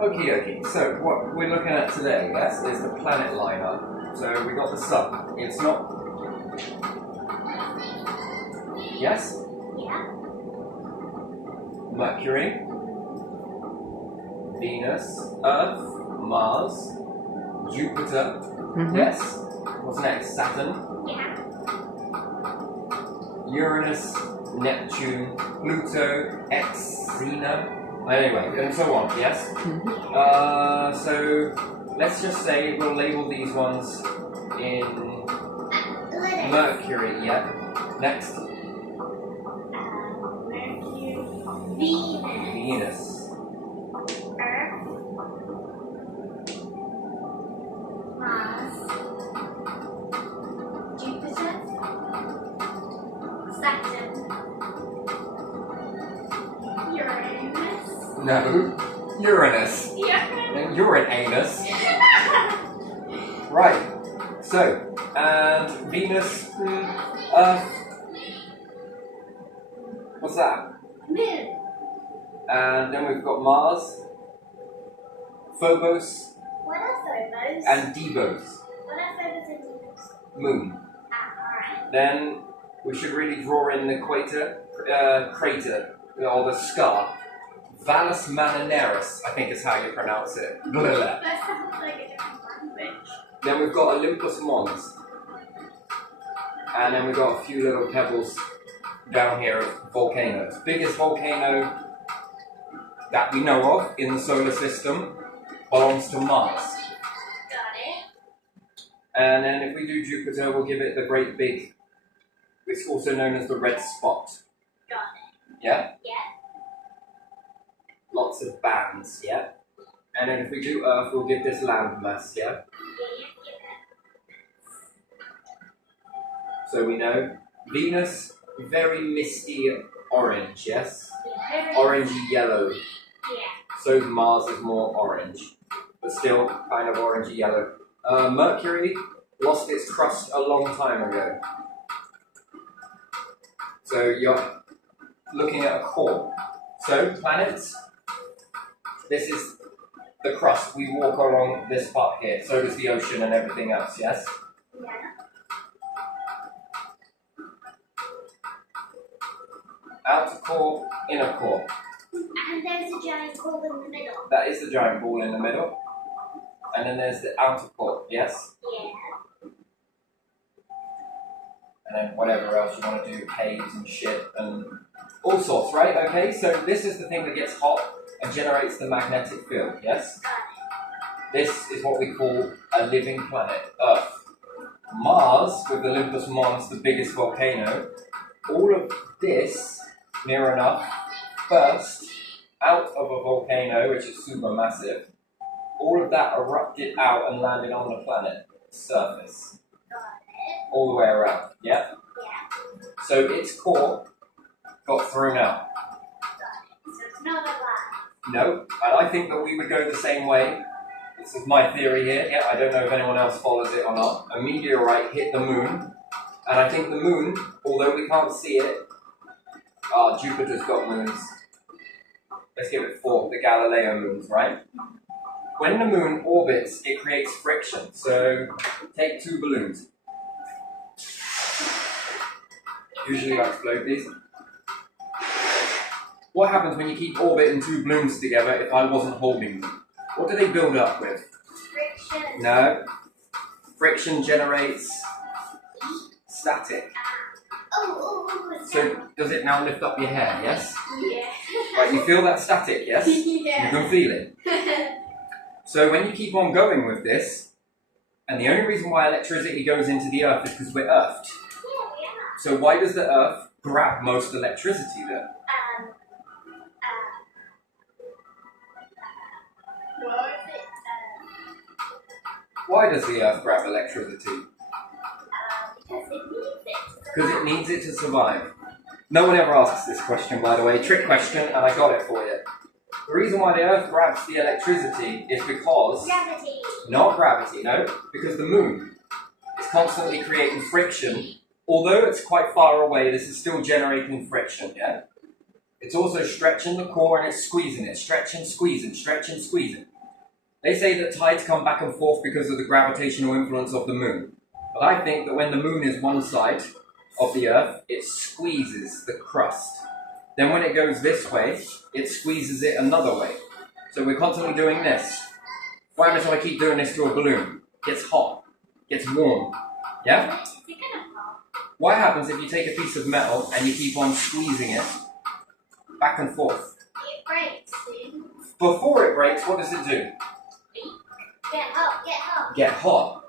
Okay. So what we're looking at today, yes, is the planet lineup. So we got the sun. It's not. Yes. Yeah. Mercury, Venus, Earth, Mars, Jupiter. Yes. What's next? Saturn, Yeah. Uranus, Neptune, Pluto, Xena. Anyway, and so on. Yes. So let's just say we'll label these ones in Letters. Mercury. Yeah. Next, Mercury, Venus, Venus, Earth, Mars, Jupiter, Saturn, Uranus. no, Uranus. Uranus. You're an anus. Right. So, and Venus, Earth. What's that? Moon. And then we've got Mars, Phobos, What are Phobos? and Deimos, What are Phobos and Deimos? Moon. Alright. Then we should really draw in the crater, or the scar. Valles Marineris, I think is how you pronounce it. Blah, blah. That sounds like a different language. Then we've got Olympus Mons. And then we've got a few little pebbles down here of volcanoes. Biggest volcano that we know of in the solar system belongs to Mars. Got it. And then if we do Jupiter, we'll give it the great big, it's also known as the red spot. Got it. Yeah? Yeah. Lots of bands, yeah? And then if we do Earth, we'll give this landmass, yeah? Yeah. So we know Venus, very misty orange, yes? Yeah. Orangey yellow. Yeah. So Mars is more orange, but still kind of orangey yellow. Mercury lost its crust a long time ago. So you're looking at a core. So planets, this is the crust. We walk along this part here. So does the ocean and everything else, yes? Yeah. Outer core, inner core. And there's a giant ball in the middle. That is the giant ball in the middle. And then there's the outer core, yes? Yeah. And then whatever else you want to do, caves and shit and all sorts, right? Okay, so this is the thing that gets hot and generates the magnetic field, yes? Got This is what we call a living planet, Earth. Mars, with Olympus Mons, the biggest volcano, all of this, near enough, burst out of a volcano, which is super massive. All of that erupted out and landed on the planet surface. it. Got it. All the way around, yeah? Yeah. So its core got thrown out. Got it. So it's not alive. No, and I think that we would go the same way. This is my theory here. Yeah, I don't know if anyone else follows it or not. A meteorite hit the moon, and I think the moon, although we can't see it, Jupiter's got moons. Let's give it 4, the Galileo moons, right? When the moon orbits, it creates friction. So take 2 balloons. Usually I explode these. What happens when you keep orbiting 2 balloons together if I wasn't holding them? What do they build up with? Friction. No. Friction generates static. It's So does it now lift up your hair, yes? Yeah. Right, you feel that static, yes? You Yeah. can feel it. So when you keep on going with this, and the only reason why electricity goes into the earth is because we're earthed. Yeah. So why does the earth grab most electricity then? What was it? Why does the earth grab electricity? Because it needs it. Because it needs it to survive. No one ever asks this question, by the way. Trick question, and I got it for you. The reason why the earth grabs the electricity is because... Gravity. Not gravity, no. Because the moon is constantly creating friction. Although it's quite far away, this is still generating friction, yeah? It's also stretching the core and it's squeezing it. Stretching, squeezing, stretching, squeezing. They say that tides come back and forth because of the gravitational influence of the moon. But I think that when the moon is one side of the Earth, it squeezes the crust. Then when it goes this way, it squeezes it another way. So we're constantly doing this. Why am I keep doing this to a balloon? It gets hot, gets warm. Yeah? Is it gonna pop? What happens if you take a piece of metal and you keep on squeezing it back and forth? It breaks, dude. Before it breaks, what does it do? Get hot, get hot. Get hot.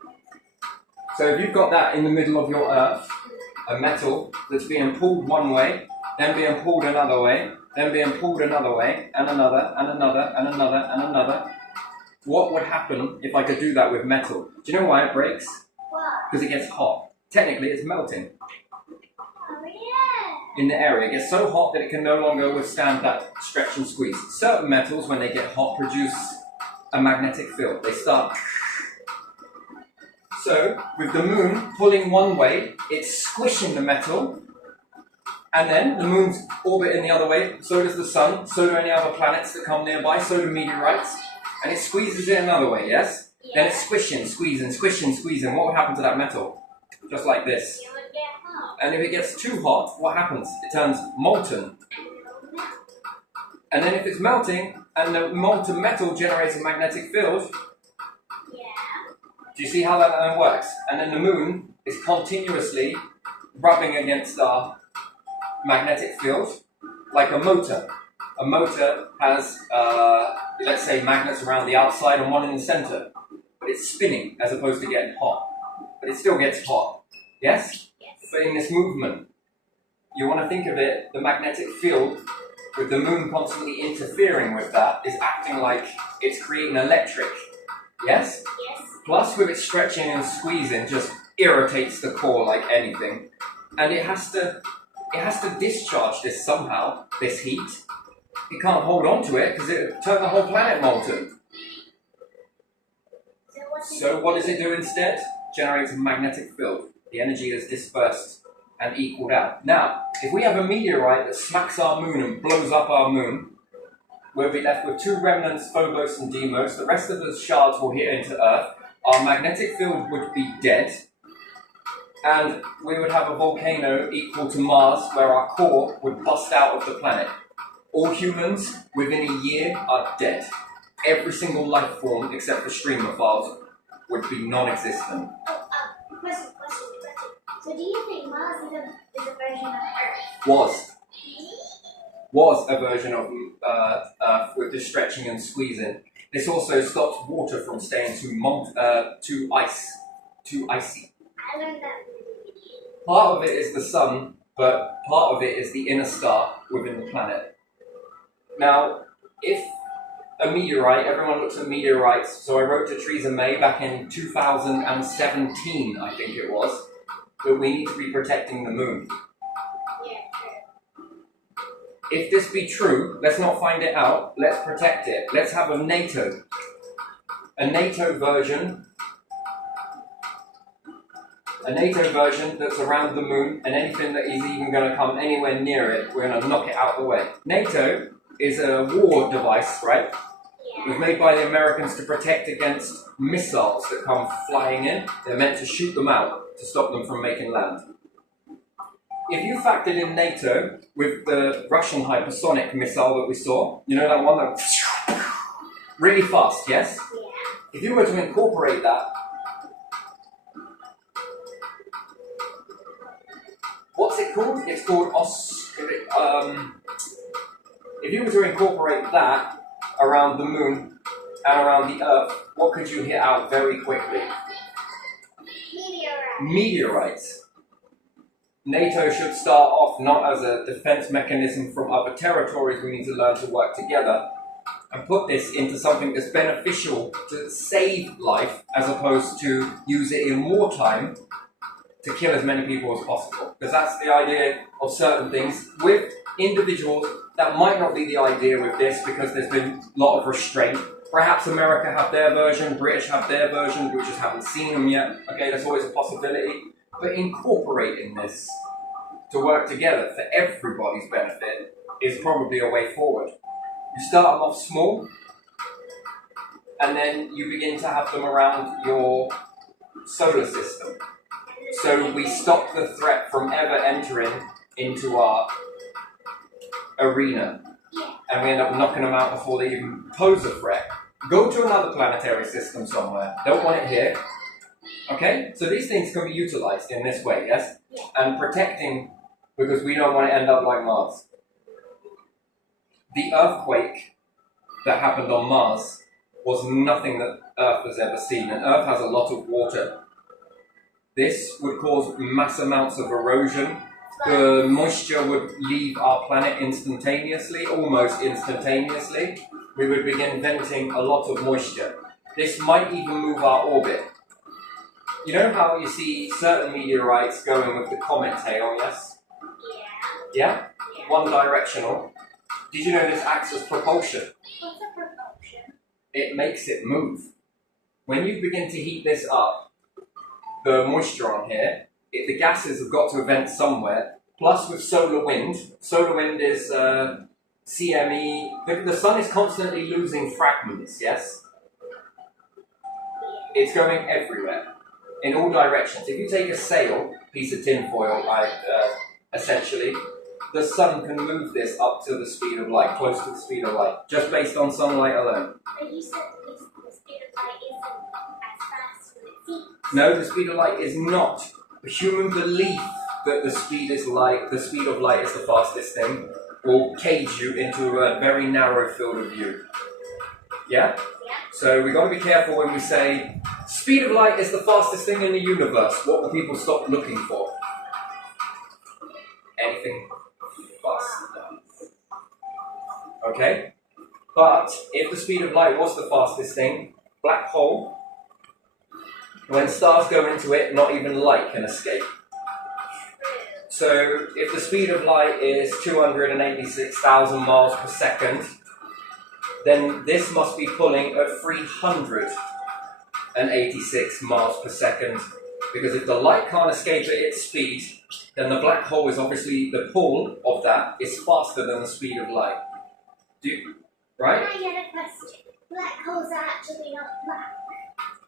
So if you've got that in the middle of your Earth, a metal that's being pulled one way, then being pulled another way, then being pulled another way, and another, and another, and another, and another, what would happen if I could do that with metal? Do you know why it breaks? What? Because it gets hot. Technically, it's melting Oh, yeah. in the area. It gets so hot that it can no longer withstand that stretch and squeeze. Certain metals, when they get hot, produce a magnetic field. They start. So, with the moon pulling one way, it's squishing the metal, and then the moon's orbiting the other way, so does the sun, so do any other planets that come nearby, so do meteorites, and it squeezes it another way, yes? Then it's squishing, squeezing, squishing, squeezing. What would happen to that metal? Just like this. It would get hot. And if it gets too hot, what happens? It turns molten. And it'll melt. And then if it's melting, and the molten metal generates a magnetic field, Yeah. do you see how that works? And then the moon is continuously rubbing against our magnetic field like a motor. A motor has, let's say, magnets around the outside and one in the center. But it's spinning as opposed to getting hot. But it still gets hot. Yes? Yes. But in this movement, you want to think of it, the magnetic field, with the moon constantly interfering with that, is acting like it's creating electric. Yes? Yes. Plus, with it stretching and squeezing, just irritates the core like anything. And it has to discharge this somehow, this heat. It can't hold on to it because it would turn the whole planet molten. So what does it do instead? Generates a magnetic field. The energy is dispersed and equaled out. Now, if we have a meteorite that smacks our moon and blows up our moon, we'll be left with two remnants, Phobos and Deimos. The rest of the shards will hit into Earth. Our magnetic field would be dead. And we would have a volcano equal to Mars, where our core would bust out of the planet. All humans, within a year, are dead. Every single life form, except for streamophiles, would be non-existent. Oh, question. So do you think Mars is a version of Earth? Was a version of Earth with the stretching and squeezing. This also stops water from staying too icy. I learned that. Part of it is the sun, but part of it is the inner star within the planet. Now, if a meteorite, everyone looks at meteorites, so I wrote to Theresa May back in 2017, I think it was, that we need to be protecting the moon. Yeah, true. If this be true, let's not find it out, let's protect it. Let's have a NATO version that's around the moon, and anything that is even going to come anywhere near it, we're going to knock it out of the way. NATO is a war device, right? It was made by the Americans to protect against missiles that come flying in. They're meant to shoot them out to stop them from making land. If you factored in NATO with the Russian hypersonic missile that we saw, you know that one that really fast, yes? Yeah. If you were to incorporate that, what's it called? It's called if you were to incorporate that around the moon and around the Earth, what could you hit out very quickly? Meteorites. NATO should start off not as a defense mechanism from other territories. We need to learn to work together and put this into something that's beneficial to save life as opposed to use it in wartime to kill as many people as possible. Because that's the idea of certain things with individuals. That might not be the idea with this because there's been a lot of restraint. Perhaps America have their version, British have their version, we just haven't seen them yet. Okay, that's always a possibility. But incorporating this to work together for everybody's benefit is probably a way forward. You start them off small, and then you begin to have them around your solar system. So we stop the threat from ever entering into our arena, Yeah. and we end up knocking them out before they even pose a threat. Go to another planetary system somewhere. Don't want it here. Okay? So these things can be utilized in this way, yes? Yeah. And protecting, because we don't want to end up like Mars. The earthquake that happened on Mars was nothing that Earth has ever seen, and Earth has a lot of water. This would cause mass amounts of erosion. The moisture would leave our planet instantaneously, almost instantaneously. We would begin venting a lot of moisture. This might even move our orbit. You know how you see certain meteorites going with the comet tail, yes? Yeah? Yeah. One directional. Did you know this acts as propulsion? What's a propulsion? It makes it move. When you begin to heat this up, the moisture on here, the gases have got to vent somewhere. Plus with solar wind is CME. The sun is constantly losing fragments, yes? It's going everywhere, in all directions. If you take a sail, piece of tinfoil, essentially, the sun can move this up to the speed of light, close to the speed of light, just based on sunlight alone. But you said the speed of light isn't as fast as it seems. No, the speed of light is not. The human belief that the speed of light is the fastest thing will cage you into a very narrow field of view. Yeah? Yeah. So we've got to be careful when we say, speed of light is the fastest thing in the universe. What will people stop looking for? Anything faster. Okay? But if the speed of light was the fastest thing, black hole, when stars go into it, not even light can escape. So if the speed of light is 286,000 miles per second, then this must be pulling at 386 miles per second. Because if the light can't escape at its speed, then the black hole is obviously, the pull of that is faster than the speed of light. Right? Can I get a question? Black holes are actually not black.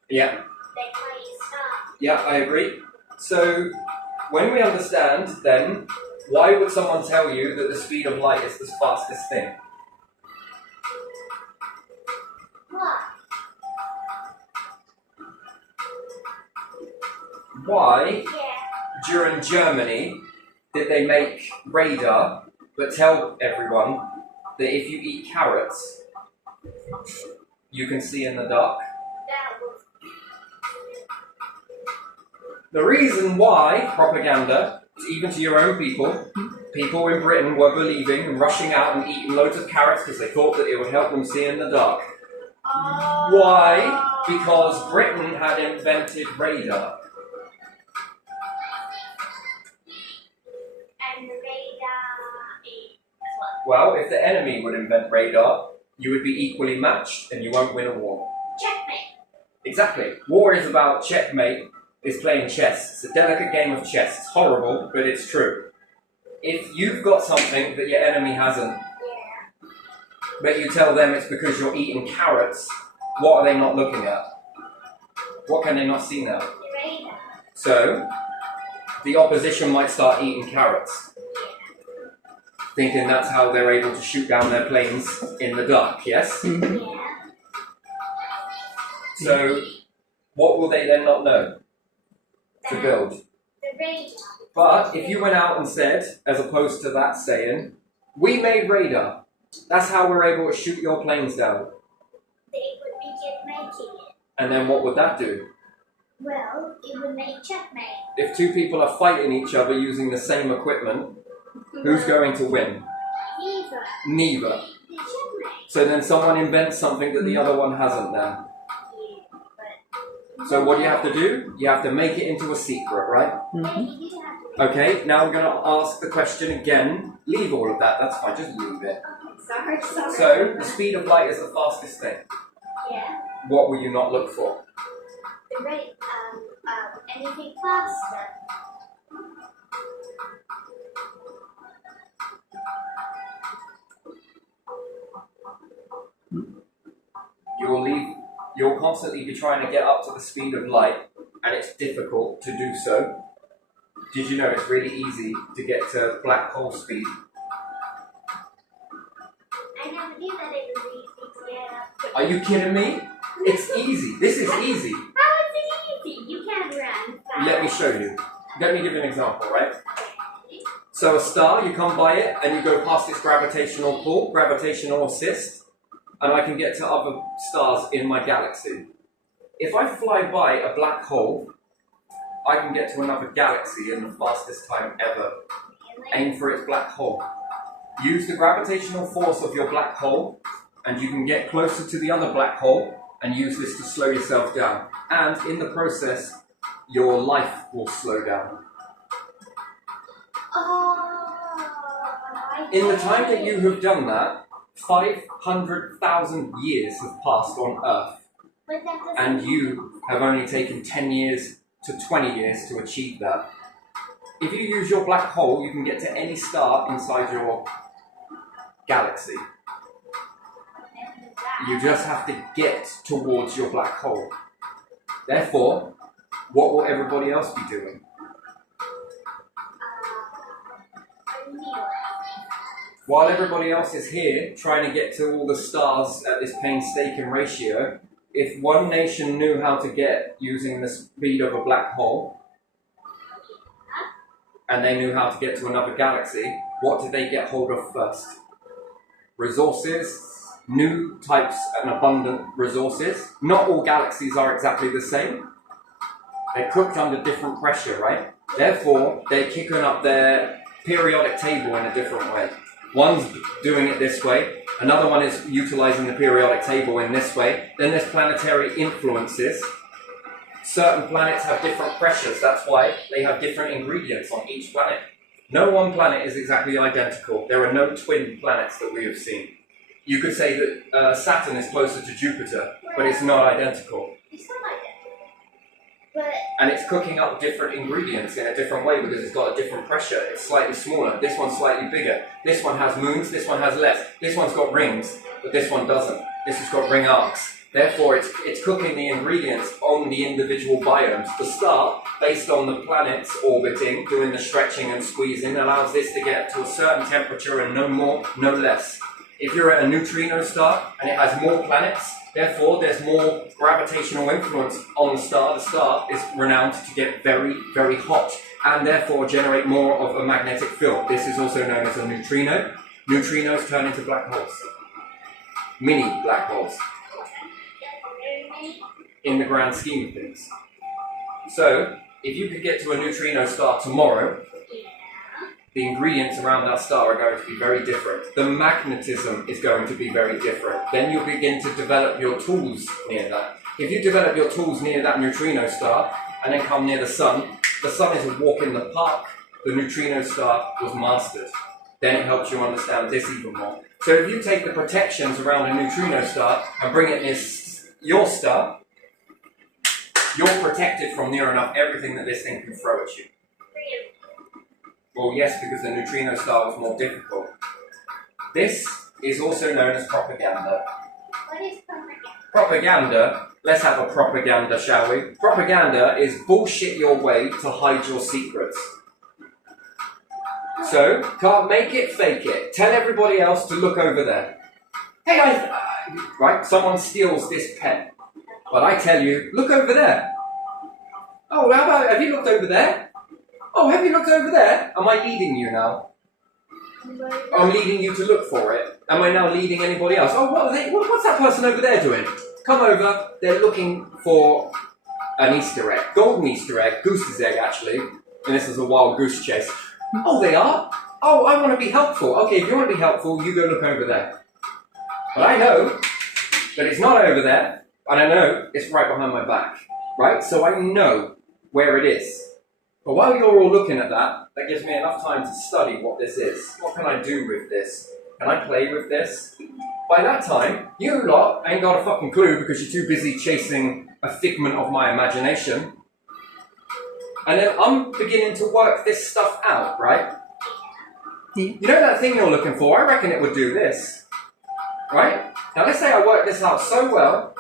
Yeah. They're white stars. Yeah, I agree. So, when we understand, then, why would someone tell you that the speed of light is the fastest thing? What? Why, Yeah. during Germany, did they make radar but tell everyone that if you eat carrots, you can see in the dark? That was The reason why propaganda, even to your own people in Britain were believing and rushing out and eating loads of carrots because they thought that it would help them see in the dark. Why? Because Britain had invented radar. and the radar is what? Well, if the enemy would invent radar, you would be equally matched and you won't win a war. Checkmate. Exactly. War is about checkmate, is playing chess. It's a delicate game of chess. It's horrible, but it's true. If you've got something that your enemy hasn't, Yeah. but you tell them it's because you're eating carrots, what are they not looking at? What can they not see now? The radar. So, the opposition might start eating carrots, thinking that's how they're able to shoot down their planes in the dark, yes? Yeah. So, what will they then not know to build? The radar. But if you went out and said, as opposed to that saying, we made radar, that's how we're able to shoot your planes down. They would begin making it. And then what would that do? Well, it would make checkmate. If two people are fighting each other using the same equipment, who's going to win? Neither. Neither. The checkmate. So then someone invents something that the other one hasn't then. Yeah, but So what do you have to do? You have to make it into a secret, right? maybe you have to. Okay, now I'm going to ask the question again. Leave all of that, that's fine, just leave it. Okay, sorry. So, the speed of light is the fastest thing. Yeah. What will you not look for? The rate. Anything faster. You will leave you'll constantly be trying to get up to the speed of light, and it's difficult to do so. Did you know it's really easy to get to black hole speed? I never knew that it was easy to get up. Are you kidding me? It's easy. This is easy. How is it easy? You can't run fast. Let me show you. Let me give you an example, right? So a star, you come by it and you go past its gravitational pull, gravitational assist, and I can get to other stars in my galaxy. If I fly by a black hole, I can get to another galaxy in the fastest time ever. Aim for its black hole. Use the gravitational force of your black hole, and you can get closer to the other black hole and use this to slow yourself down. And in the process, your life will slow down. In the time that you have done that, 500,000 years have passed on Earth, and you have only taken 10 years to 20 years to achieve that. If you use your black hole, you can get to any star inside your galaxy. You just have to get towards your black hole. Therefore, what will everybody else be doing? While everybody else is here trying to get to all the stars at this painstaking ratio, if one nation knew how to get using the speed of a black hole, and they knew how to get to another galaxy, what did they get hold of first? Resources, new types and abundant resources. Not all galaxies are exactly the same. They're cooked under different pressure, right? Therefore, they're kicking up their periodic table in a different way. One's doing it this way, another one is utilizing the periodic table in this way. Then there's planetary influences. Certain planets have different pressures, that's why they have different ingredients on each planet. No one planet is exactly identical. There are no twin planets that we have seen. You could say that Saturn is closer to Jupiter, but it's not identical. It's not identical. But And it's cooking up different ingredients in a different way because it's got a different pressure. It's slightly smaller. This one's slightly bigger. This one has moons, this one has less. This one's got rings, but this one doesn't. This has got ring arcs. Therefore, it's cooking the ingredients on the individual biomes. The star, based on the planets orbiting, doing the stretching and squeezing, allows this to get to a certain temperature and no more, no less. If you're at a neutrino star and it has more planets, therefore there's more gravitational influence on the star is renowned to get very, very hot and therefore generate more of a magnetic field. This is also known as a neutrino. Neutrinos turn into black holes. Mini black holes. In the grand scheme of things. So, if you could get to a neutrino star tomorrow, the ingredients around that star are going to be very different. The magnetism is going to be very different. Then you'll begin to develop your tools near that. If you develop your tools near that neutrino star, and then come near the sun is a walk in the park. The neutrino star was mastered. Then it helps you understand this even more. So if you take the protections around a neutrino star and bring it near your star, you're protected from near enough everything that this thing can throw at you. Well, yes, because the neutrino star was more difficult. This is also known as propaganda. what is propaganda? Propaganda, let's have a propaganda, shall we? Propaganda is bullshit your way to hide your secrets. So, can't make it, fake it. Tell everybody else to look over there. Hey, right, someone steals this pen. But I tell you, look over there. Oh, how about, have you looked over there? Oh, have you looked over there? Am I leading you now? I'm leading you to look for it. Am I now leading anybody else? Oh, what's that person over there doing? Come over, they're looking for an Easter egg. Golden Easter egg, goose's egg actually. And this is a wild goose chase. Oh, they are? Oh, I want to be helpful. Okay, if you want to be helpful, you go look over there. But I know that it's not over there, and I know it's right behind my back. Right? So I know where it is. But while you're all looking at that, that gives me enough time to study what this is. What can I do with this? Can I play with this? By that time, you lot ain't got a fucking clue because you're too busy chasing a figment of my imagination. And then I'm beginning to work this stuff out, right? You know that thing you're looking for? I reckon it would do this. Right? Now let's say I work this out so well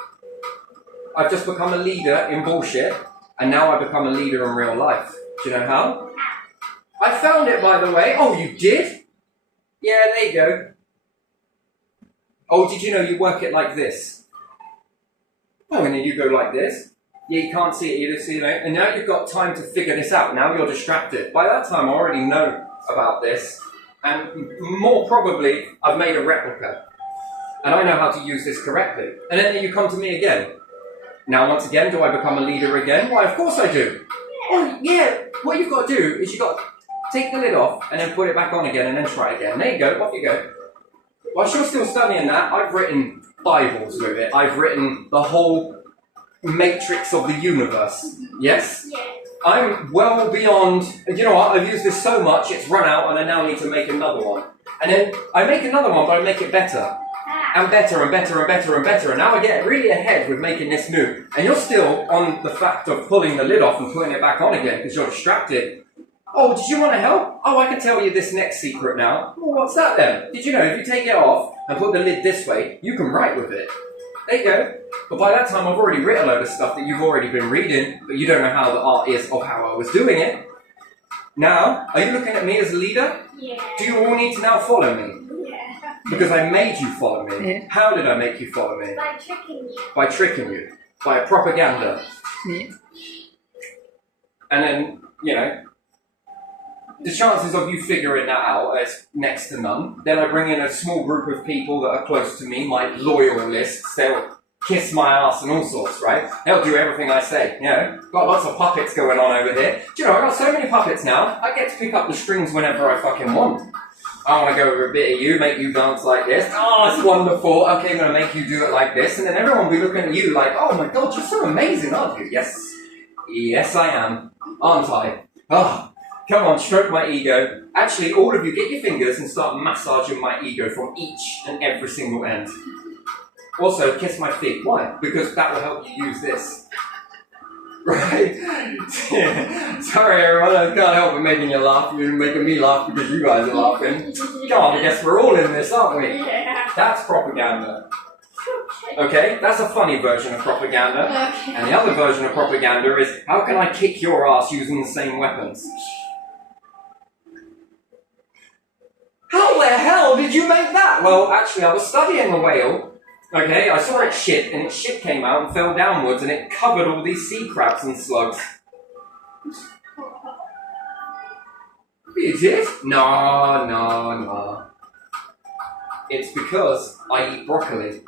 I've just become a leader in bullshit, and now I've become a leader in real life. Do you know how? I found it, by the way. Oh, you did? Yeah, there you go. Oh, did you know you work it like this? Oh, and then you go like this. Yeah, you can't see it either, see it, and now you've got time to figure this out. Now you're distracted. By that time, I already know about this, and more probably, I've made a replica. And I know how to use this correctly. And then you come to me again. Now, once again, do I become a leader again? Why, of course I do. Oh, yeah. What you've got to do is you've got to take the lid off and then put it back on again and then try again. There you go. Off you go. Whilst you're still studying that, I've written Bibles with it. I've written the whole matrix of the universe. Yes? Yeah. I'm well beyond... You know what? I've used this so much, it's run out, and I now need to make another one. And then I make another one, but I make it better. And better and better and better and better. And now I get really ahead with making this new. And you're still on the fact of pulling the lid off and putting it back on again because you're distracted. Oh, did you want to help? Oh, I can tell you this next secret now. Well, what's that then? Did you know if you take it off and put the lid this way, you can write with it? There you go. But by that time, I've already written a load of stuff that you've already been reading, but you don't know how the art is of how I was doing it. Now, are you looking at me as a leader? Yeah. Do you all need to now follow me? Yeah. Because I made you follow me. Yeah. How did I make you follow me? By tricking you. By tricking you. By propaganda. Yeah. And then, you know, the chances of you figuring that out is next to none. Then I bring in a small group of people that are close to me, my loyalists. They'll kiss my ass and all sorts, right? They'll do everything I say, you know. Got lots of puppets going on over here. Do you know, I've got so many puppets now, I get to pick up the strings whenever I fucking want. I want to go over a bit of you, make you dance like this. Oh, it's wonderful. Okay, I'm going to make you do it like this. And then everyone will be looking at you like, oh my God, you're so amazing, aren't you? Yes. Yes, I am. Aren't I? Oh, come on, stroke my ego. Actually, all of you, get your fingers and start massaging my ego from each and every single end. Also, kiss my feet. Why? Because that will help you use this. Right? Sorry everyone, I can't help but making you laugh. You're making me laugh because you guys are laughing. God, I guess we're all in this, aren't we? Yeah. That's propaganda. Okay? That's a funny version of propaganda. Okay. And the other version of propaganda is, how can I kick your ass using the same weapons? How the hell did you make that? Well, actually, I was studying a whale. Okay, I saw it shit, and its shit came out and fell downwards, and it covered all these sea crabs and slugs. You did? No. It's because I eat broccoli.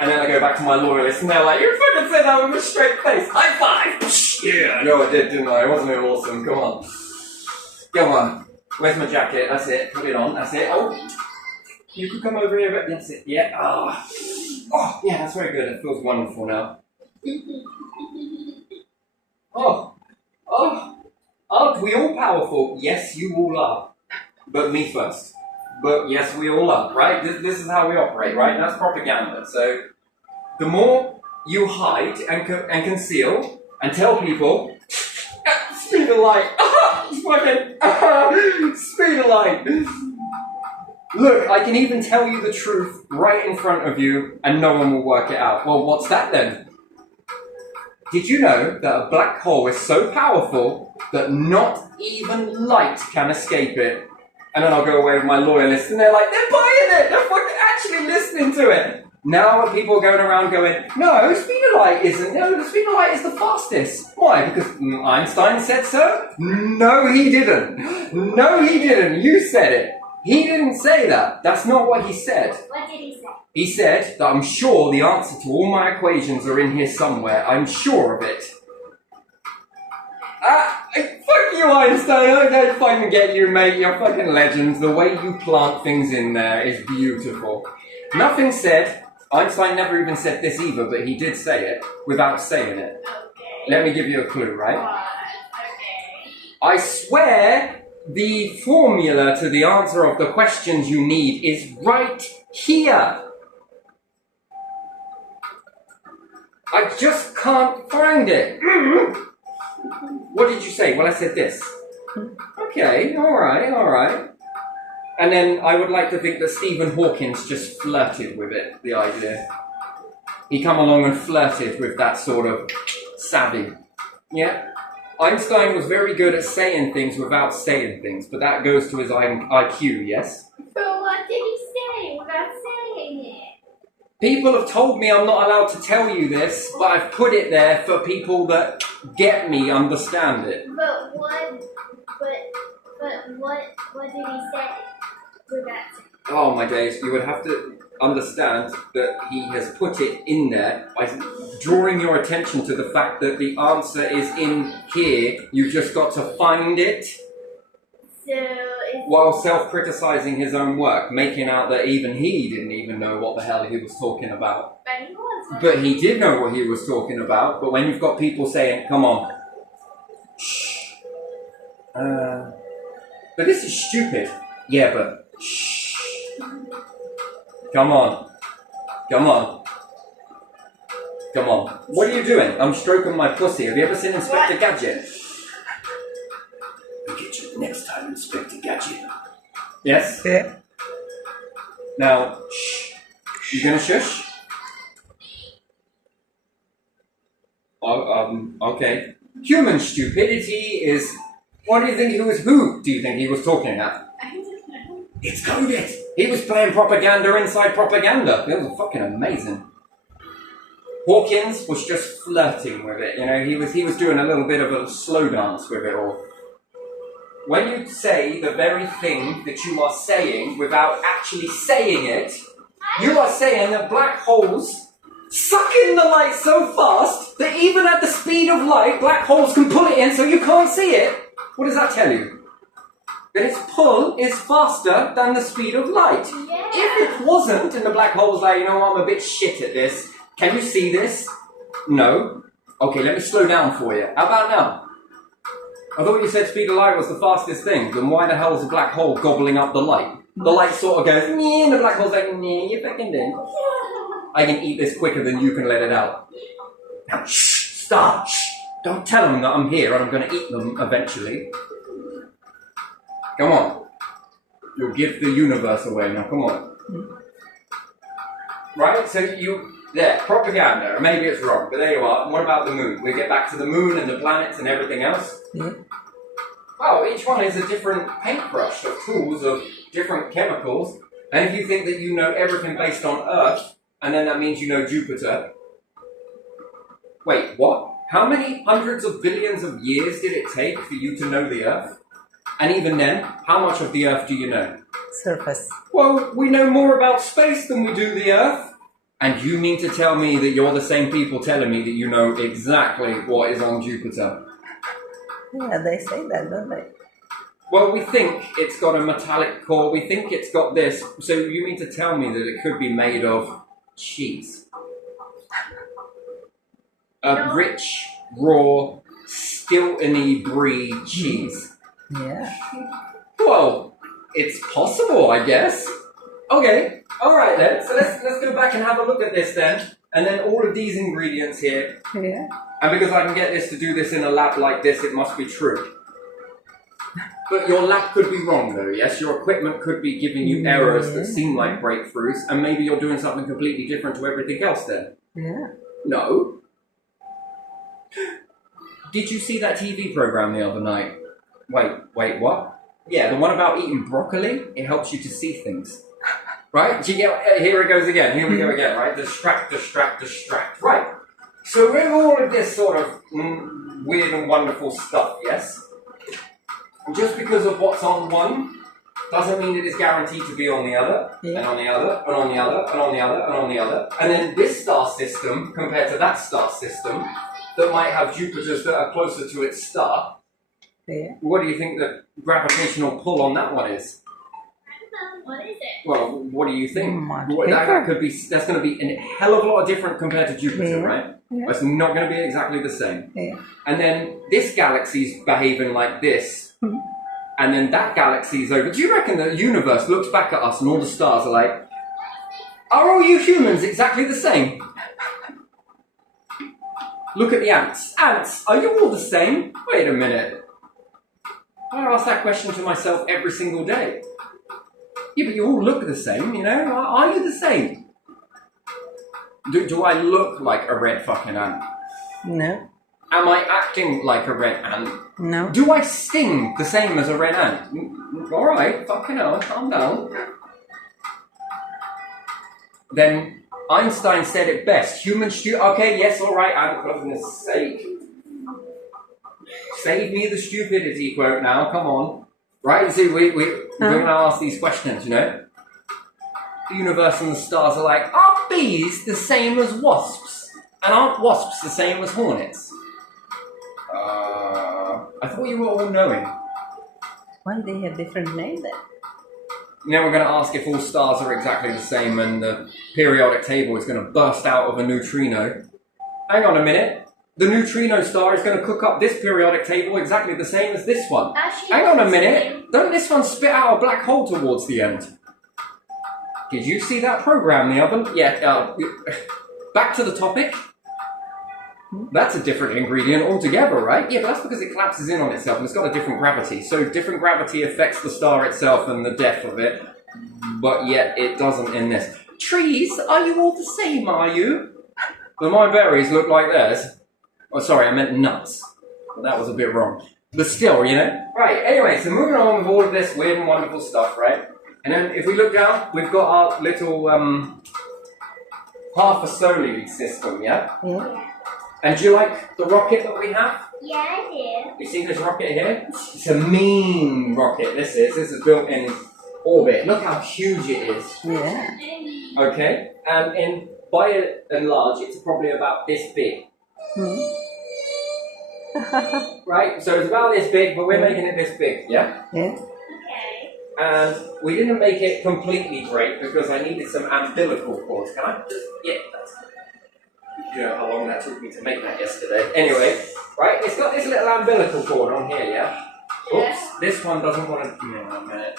And then I go back to my loyalists, and they're like, you fucking said that with a straight face. High five! Yeah, I know I did, didn't I? Wasn't it awesome? Come on. Come on. Where's my jacket? That's it. Put it on. That's it. Oh. You could come over here, but that's it. Yeah. Oh, yeah, that's very good. It feels wonderful now. Aren't we all powerful? Yes, you all are. But me first. But yes, we all are, right? This is how we operate, right? That's propaganda. So, the more you hide and conceal and tell people, speed of light. Speed of light. Look, I can even tell you the truth right in front of you and no one will work it out. Well, what's that then? Did you know that a black hole is so powerful that not even light can escape it? And then I'll go away with my loyalists and they're like, they're buying it! They're fucking actually listening to it! Now people are going around going, no, speed of light isn't. No, the speed of light is the fastest. Why? Because Einstein said so? No, he didn't. No, he didn't. You said it. He didn't say that. That's not what he said. What did he say? He said that I'm sure the answer to all my equations are in here somewhere. I'm sure of it. Fuck you, Einstein. I don't fucking get you, mate. You're fucking legends. The way you plant things in there is beautiful. Nothing said. Einstein never even said this either, but he did say it without saying it. Okay. Let me give you a clue, right? What? Okay. I swear the formula to the answer of the questions you need is right here. I just can't find it. What did you say? Well, I said this. Okay, alright. And then I would like to think that Stephen Hawking just flirted with it, the idea. he come along and flirted with that sort of savvy. Yeah? Einstein was very good at saying things without saying things, but that goes to his IQ, yes? So what did he say without saying it? People have told me I'm not allowed to tell you this, but I've put it there for people that get me, understand it. But what did he say without saying it? Oh my days, you would have to understand that he has put it in there by drawing your attention to the fact that the answer is in here. You've just got to find it. So it's While self-criticizing his own work, making out that even he didn't even know what the hell he was talking about. But he did know what he was talking about. But when you've got people saying, come on, shh, but this is stupid. Yeah, but shh. Come on. Come on. Come on. What are you doing? I'm stroking my pussy. Have you ever seen Inspector Gadget? We'll get you next time, Inspector Gadget. Yes? Yeah. Now, shh. You gonna shush? Okay. Human stupidity is... What do you think he was... Who do you think he was talking at? It's coded. He was playing propaganda inside propaganda. It was fucking amazing. Hawkins was just flirting with it. You know, he was doing a little bit of a slow dance with it all. When you say the very thing that you are saying without actually saying it, you are saying that black holes suck in the light so fast that even at the speed of light, black holes can pull it in so you can't see it. What does that tell you? That its pull is faster than the speed of light. Yeah. If it wasn't, and the black hole's like, you know what, I'm a bit shit at this. Can you see this? No. Okay, let me slow down for you. How about now? I thought you said speed of light was the fastest thing. Then why the hell is a black hole gobbling up the light? The light sort of goes, nee, and the black hole's like, nee, you fucking did. I can eat this quicker than you can let it out. Now, shh, stop, shh. Don't tell them that I'm here and I'm going to eat them eventually. Come on. You'll give the universe away now, come on. Right, so there, propaganda, or maybe it's wrong, but there you are. And what about the moon? We get back to the moon and the planets and everything else. Yeah. Well, each one is a different paintbrush of tools of different chemicals. And if you think that you know everything based on Earth, and then that means you know Jupiter. Wait, what? How many hundreds of billions of years did it take for you to know the Earth? And even then, how much of the Earth do you know? Surface. Well, we know more about space than we do the Earth. And you mean to tell me that you're the same people telling me that you know exactly what is on Jupiter? Yeah, they say that, don't they? Well, we think it's got a metallic core, we think it's got this, so you mean to tell me that it could be made of cheese? A rich, raw, Stilton-y brie cheese. Yeah. Well, it's possible, I guess. Okay, alright then, so let's go back and have a look at this then. And then all of these ingredients here. Yeah. And because I can get this to do this in a lab like this, it must be true. But your lab could be wrong though, yes? Your equipment could be giving you errors that seem like breakthroughs, and maybe you're doing something completely different to everything else then. Yeah. No. Did you see that TV program the other night? Wait, what? Yeah, the one about eating broccoli? It helps you to see things. Right? Do you get, here it goes again, here we go again, right? Distract. Right. So with all of this sort of weird and wonderful stuff, yes? Just because of what's on one doesn't mean it is guaranteed to be on the other, and on the other, and on the other, and on the other, and on the other. And then this star system, compared to that star system, that might have Jupiters that are closer to its star, what do you think the gravitational pull on that one is? What is it? Well, what do you think? That That's going to be a hell of a lot different compared to Jupiter, right? Yeah. It's not going to be exactly the same. Yeah. And then this galaxy's behaving like this, and then that galaxy's over. Do you reckon the universe looks back at us and all the stars are like, are all you humans exactly the same? Look at the ants. Ants, are you all the same? Wait a minute. I ask that question to myself every single day. Yeah, but you all look the same, you know? Are you the same? Do I look like a red fucking ant? No. Am I acting like a red ant? No. Do I sting the same as a red ant? Alright, fucking hell, calm down. Then Einstein said it best. Okay, yes, alright, and for goodness sake. Save me the stupidity quote now, come on. Right, see, we're going to ask these questions, you know? The universe and the stars are like, are bees the same as wasps? And aren't wasps the same as hornets? I thought you were all knowing. Why they have different names then? Now we're going to ask if all stars are exactly the same and the periodic table is going to burst out of a neutrino. Hang on a minute. The neutrino star is going to cook up this periodic table exactly the same as this one. Actually, Hang on a minute. Don't this one spit out a black hole towards the end? Did you see that program, the oven? Yeah, back to the topic. That's a different ingredient altogether, right? Yeah, but that's because it collapses in on itself and it's got a different gravity. So different gravity affects the star itself and the depth of it, but yet it doesn't in this. Trees, are you all the same, are you? But my berries look like theirs. Oh, sorry, I meant nuts. Well, that was a bit wrong. But still, you know? Right, anyway, so moving on with all of this weird and wonderful stuff, right? And then if we look down, we've got our little half a solid system, yeah? Yeah. And do you like the rocket that we have? Yeah, I You see this rocket here? It's a mean rocket, this is. This is built in orbit. Look how huge it is. Yeah. do. Okay? And by and large, it's probably about this big. Right? So it's about this big, but we're making it this big, yeah? Yeah. Okay. And we didn't make it completely great because I needed some umbilical cords. Can I just... Yeah, that's... You know how long that took me to make that yesterday. Anyway, right, it's got this little umbilical cord on here, yeah? Oops, this one doesn't want to... Hang on a minute.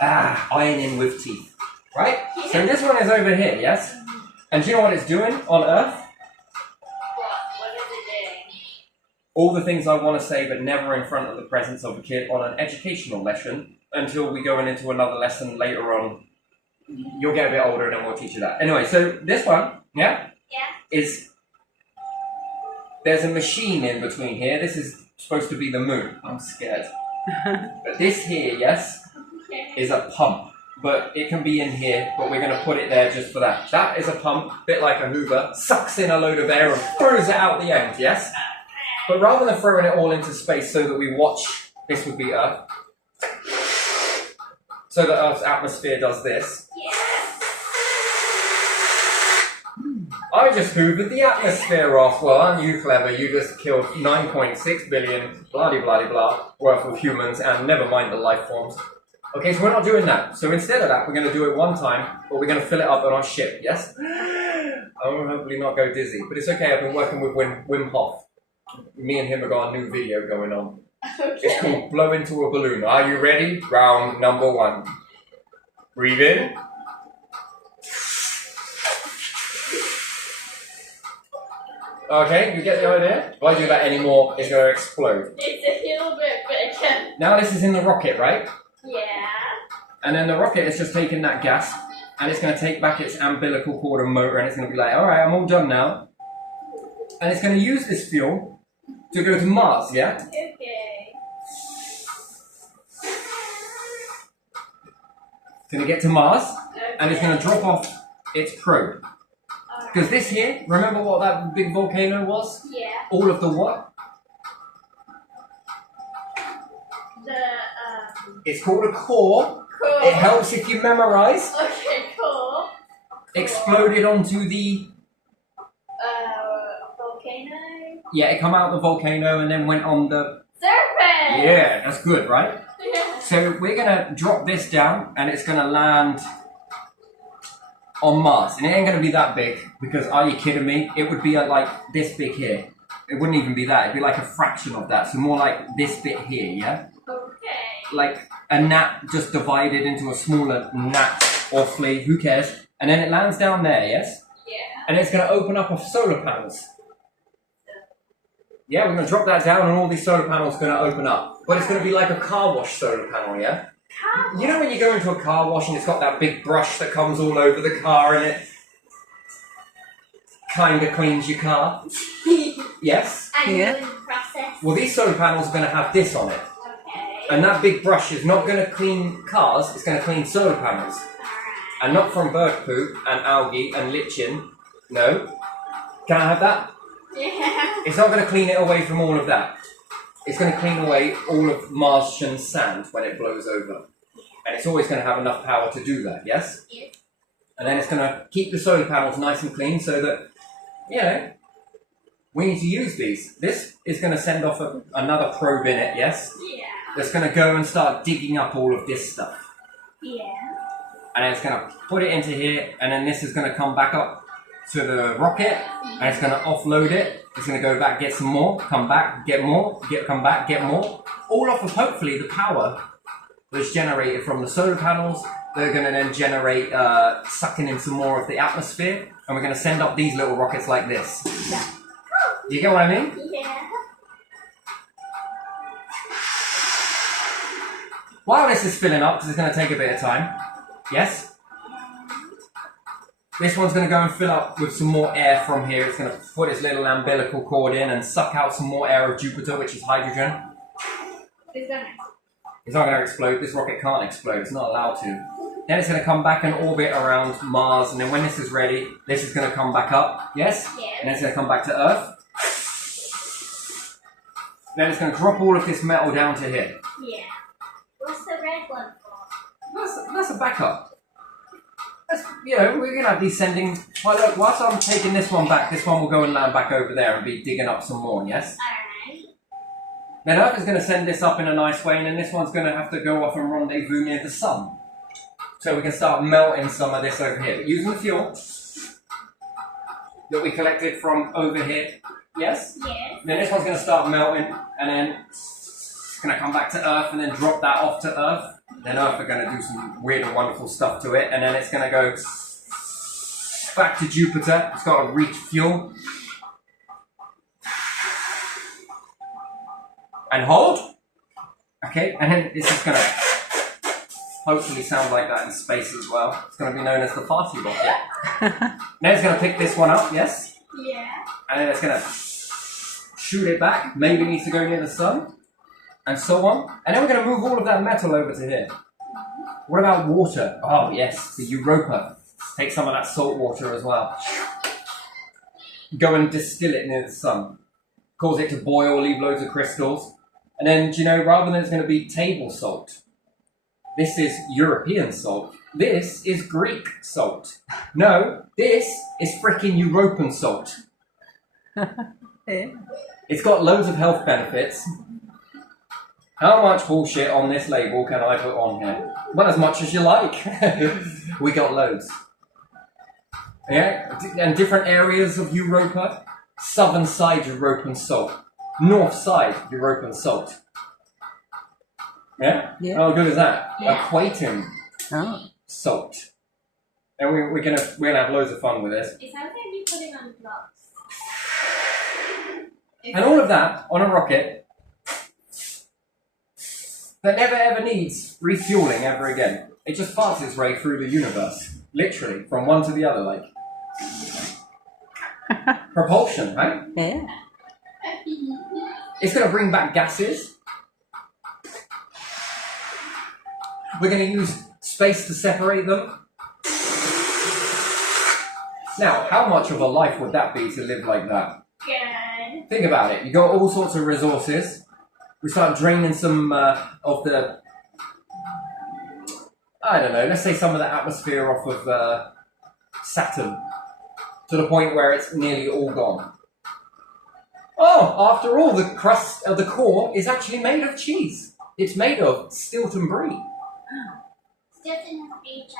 Ironing with teeth. Right? So this one is over here, yes? And do you know what it's doing on Earth? What is it doing? All the things I want to say, but never in front of the presence of a kid on an educational lesson until we go into another lesson later on. You'll get a bit older and then we'll teach you that. Anyway, so this one, yeah? Yeah. Is... There's a machine in between here. This is supposed to be the moon. I'm scared. But this here, yes, Okay. is a pump. But it can be in here, but we're going to put it there just for that. That is a pump, a bit like a Hoover, sucks in a load of air and throws it out the end, yes? But rather than throwing it all into space so that we watch, this would be Earth, so that Earth's atmosphere does this. Yeah. I just hoovered the atmosphere off. Well, aren't you clever? You just killed 9.6 billion, blah-de-blah-de-blah, worth of humans, and never mind the life forms. Okay, so we're not doing that. So instead of that, we're going to do it one time, but we're going to fill it up on our ship, yes? I will hopefully not go dizzy, but it's okay. I've been working with Wim Hof. Me and him have got a new video going on. It's called Blow Into a Balloon. Are you ready? Round number 1. Breathe in. Okay, you get the idea? If I do that anymore, it's going to explode. It's a little bit bigger. Now this is in the rocket, right? Yeah. And then the rocket is just taking that gas, and it's going to take back its umbilical cord and motor, and it's going to be like, alright, I'm all done now. And it's going to use this fuel to go to Mars, yeah? Okay. It's going to get to Mars, and it's going to drop off its probe. Because this here, remember what that big volcano was? Yeah. All of the what? It's called a core. Cool. It helps if you memorize. Okay, cool. Exploded onto the... Volcano? Yeah, it come out the volcano and then went on the... Surface! Yeah, that's good, right? Yeah. So we're going to drop this down and it's going to land on Mars. And it ain't going to be that big because, are you kidding me? It would be like this big here. It wouldn't even be that. It'd be like a fraction of that. So more like this bit here, yeah? Okay. Like a gnat just divided into a smaller gnat or flea, who cares? And then it lands down there, yes? Yeah. And it's going to open up of solar panels. Yeah, we're going to drop that down and all these solar panels are going to open up. But it's going to be like a car wash solar panel, yeah? Car You know when you go into a car wash and it's got that big brush that comes all over the car and it kind of cleans your car? Yes? and Yeah. doing the process. Well, these solar panels are going to have this on it. Okay. And that big brush is not going to clean cars, it's going to clean solar panels. Alright. And not from bird poop and algae and lichen. No. Can I have that? Yeah. It's not going to clean it away from all of that. It's going to clean away all of Martian sand when it blows over. And it's always going to have enough power to do that, yes? Yes. And then it's going to keep the solar panels nice and clean so that, you know, we need to use these. This is going to send off another probe in it, yes? Yeah. That's going to go and start digging up all of this stuff. Yeah. And then it's going to put it into here, and then this is going to come back up to the rocket, and it's going to offload it. It's going to go back, get some more, come back, get more, come back, get more. All off of hopefully the power that's generated from the solar panels. They're going to then generate, sucking in some more of the atmosphere, and we're going to send up these little rockets like this. You get what I mean? Yeah. While this is filling up, because it's going to take a bit of time, yes? This one's going to go and fill up with some more air from here. It's going to put its little umbilical cord in and suck out some more air of Jupiter, which is hydrogen. It's gonna. It's not going to explode. This rocket can't explode. It's not allowed to. Then it's going to come back and orbit around Mars, and then when this is ready, this is going to come back up, yes? Yes. And then it's going to come back to Earth. Then it's going to drop all of this metal down to here. Yeah. What's the red one for? That's a backup. That's, you know, we're going to have these sending... Well, look, whilst I'm taking this one back, this one will go and land back over there and be digging up some more, yes? Alright. Then Earth is going to send this up in a nice way, and then this one's going to have to go off and rendezvous near the sun. So we can start melting some of this over here. But using the fuel that we collected from over here, yes? Yes. Then this one's going to start melting, and then it's going to come back to Earth and then drop that off to Earth. Then Earth are going to do some weird and wonderful stuff to it, and then it's going to go back to Jupiter. It's got to reach fuel. And hold. Okay, and then this is going to hopefully sound like that in space as well. It's going to be known as the party rocket. Then it's going to pick this one up, yes? Yeah. And then it's going to shoot it back. Maybe it needs to go near the sun. And so on. And then we're going to move all of that metal over to here. What about water? Oh, yes, the Europa. Take some of that salt water as well. Go and distill it near the sun. Cause it to boil, leave loads of crystals. And then, do you know, rather than it's going to be table salt, this is European salt. This is Greek salt. No, this is frickin' European salt. Yeah. It's got loads of health benefits. How much bullshit on this label can I put on here? Well, as much as you like. We got loads. Yeah, and different areas of Europa. Southern side European salt. North side European salt. Yeah? Yeah. How good is that? Yeah. Equating Oh. salt. And we're gonna have loads of fun with this. It's something you put it on blocks. And all of that on a rocket that never ever needs refueling ever again. It just farts its way through the universe. Literally, from one to the other, like. Propulsion, right? Yeah. It's going to bring back gases. We're going to use space to separate them. Now, how much of a life would that be to live like that? Good. Think about it. You got all sorts of resources. We start draining some of the, I don't know, let's say some of the atmosphere off of Saturn to the point where it's nearly all gone. Oh, after all, the crust of the core is actually made of cheese. It's made of Stilton Brie. Still in the future.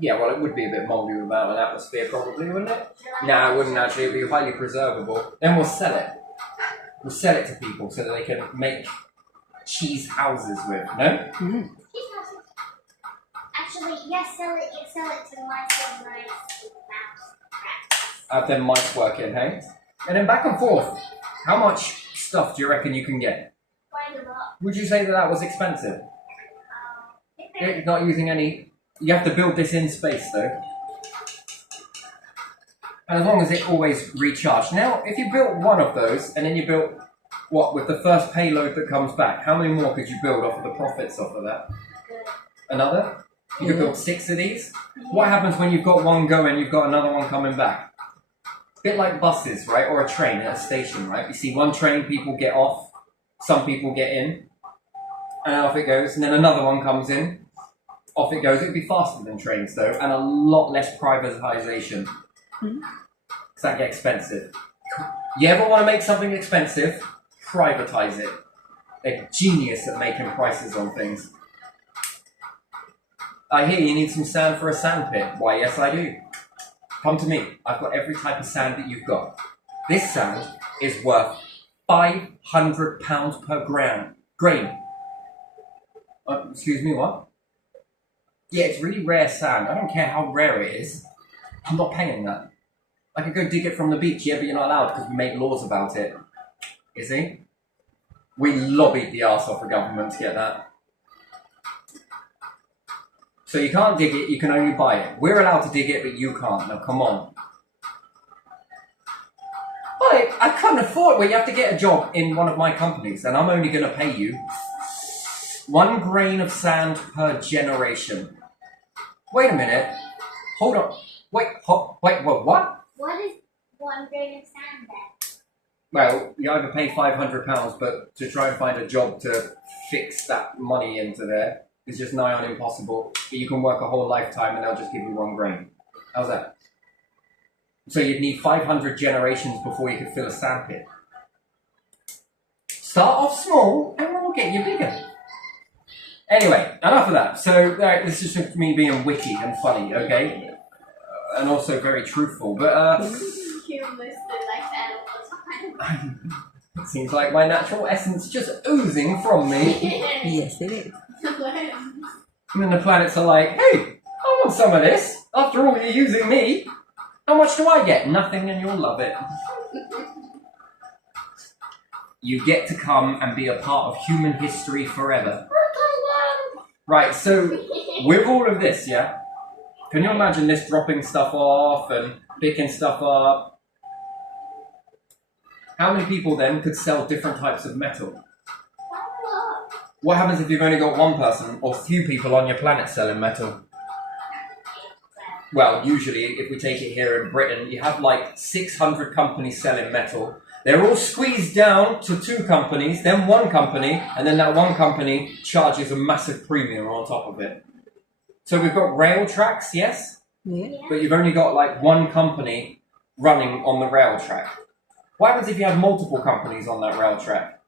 Yeah, well, it would be a bit mouldy without an atmosphere, probably, wouldn't it? Nah, it wouldn't actually. It would be highly preservable. Then we'll sell it. We'll sell it to people so that they can make cheese houses with, no? Mm. Actually, yes, sell it to mice and mice rats. Have them mice working, hey? And then back and forth. How much stuff do you reckon you can get? Quite a lot. Would you say that that was expensive? You're not using any. You have to build this in space though. And as long as it always recharged. Now, if you built one of those and then you built what with the first payload that comes back, how many more could you build off of the profits off of that? Another? You could build 6 of these. What happens when you've got one going, you've got another one coming back? Bit like buses, right? Or a train at a station, right? You see one train, people get off, some people get in, and off it goes, and then another one comes in, off it goes. It'd be faster than trains though, and a lot less privatization. Because that gets expensive. You ever want to make something expensive? Privatize it. They're genius at making prices on things. I hear you need some sand for a sand pit. Why, yes I do. Come to me. I've got every type of sand that you've got. This sand is worth £500 per grain. Excuse me, what? Yeah, it's really rare sand. I don't care how rare it is. I'm not paying that. I could go dig it from the beach, yeah, but you're not allowed because we make laws about it. You see? We lobbied the arse off the government to get that. So you can't dig it, you can only buy it. We're allowed to dig it, but you can't. Now, come on. But I can't afford. Well, you have to get a job in one of my companies, and I'm only going to pay you 1 grain of sand per generation. Wait a minute. Hold on. Wait, what? What is 1 grain of sand then? Well, you either pay £500, but to try and find a job to fix that money into there is just nigh on impossible. But you can work a whole lifetime and they'll just give you 1 grain. How's that? So you'd need 500 generations before you could fill a sand pit. Start off small and we'll get you bigger. Anyway, enough of that. So this is just me being witty and funny, okay? And also very truthful. But You listed like that all the time. it seems like my natural essence just oozing from me. Yes, it is. And then the planets are like, hey, I want some of this. After all, you're using me. How much do I get? Nothing, and you'll love it. You get to come and be a part of human history forever. Right, so with all of this, yeah? Can you imagine this dropping stuff off and picking stuff up? How many people then could sell different types of metal? What happens if you've only got one person or few people on your planet selling metal? Well, usually, if we take it here in Britain, you have like 600 companies selling metal. They're all squeezed down to 2 companies, then 1 company, and then that 1 company charges a massive premium on top of it. So we've got rail tracks, yes? Yeah. But you've only got like 1 company running on the rail track. What happens if you have multiple companies on that rail track?